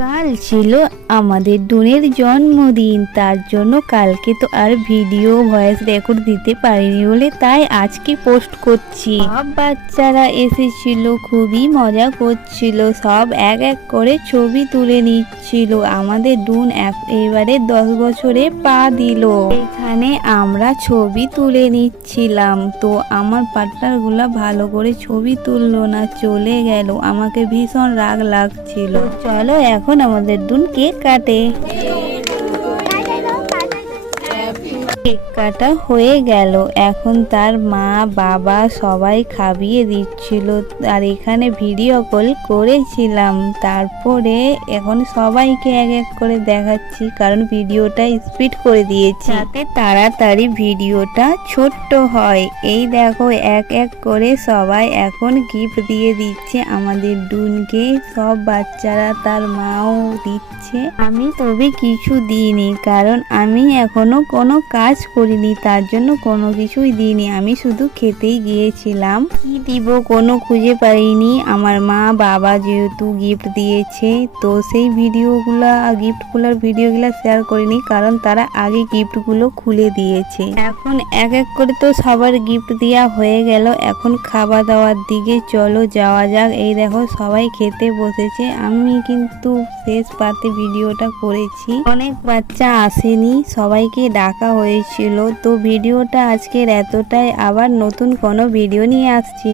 কাল ছিল আমাদের ডুনের জন্মদিন, তার জন্য কালকে তো আর ভিডিও ভয়েস রেকর্ড দিতে পারিনি বলে তাই আজকে পোস্ট করছি। সব বাচ্চারা এসেছিল, খুবই মজা করছিল, সব এক এক করে ছবি তুলে নিচ্ছিল। আমাদের ডুন এবারে 10 বছরে পা দিল। এখানে আমরা ছবি তুলে নিচ্ছিলাম, তো আমার পার্টনারগুলো ভালো করে ছবি তুললো না, চলে গেল। আমাকে ভীষণ রাগ লাগছিল। চলো এখন আমাদের ডুন কেক কাটে। কেক কাটা হয়ে গেল, এখন তার মা বাবা সবাই খাইয়ে দিচ্ছিল, আর এখানে ভিডিও কল করেছিলাম। তারপরে এখন সবাইকে এক এক করে দেখাচ্ছি, কারণ ভিডিওটা স্পিড করে দিয়েছি যাতে তাড়াতাড়ি ভিডিওটা ছোট্ট হয়। এই দেখো এক এক করে সবাই এখন গিফট দিয়ে দিচ্ছে আমাদের ডুনকে, সব বাচ্চারা, তার মাও দিচ্ছে। আমি তবে কিছু দিইনি, কারণ আমি এখনো কোনো কাজ করিনি, তার জন্য কোনো কিছুই দিইনি। আমি শুধু খেতেই গিয়েছিলাম, কি দিব কোনো খুঁজে পাইনি। আমার মা বাবা যেহেতু গিফট দিয়েছে, তো সেই গিফটগুলোর ভিডিওগুলো শেয়ার করিনি, কারণ তারা আগে গিফটগুলো খুলে দিয়েছে। এখন এক এক করে তো সবার গিফট দেওয়া হয়ে গেল, এখন খাওয়া দাওয়ার দিকে চলো যাওয়া যাক। এই দেখো সবাই খেতে বসেছে, আমি কিন্তু শেষ পাতে ভিডিওটা করেছি। অনেক বাচ্চা আসেনি, সবাইকে ডাকা হয়েছিল। তো ভিডিওটা আজকের এতটাই, আবার নতুন কোনো ভিডিও নিয়ে আসছি।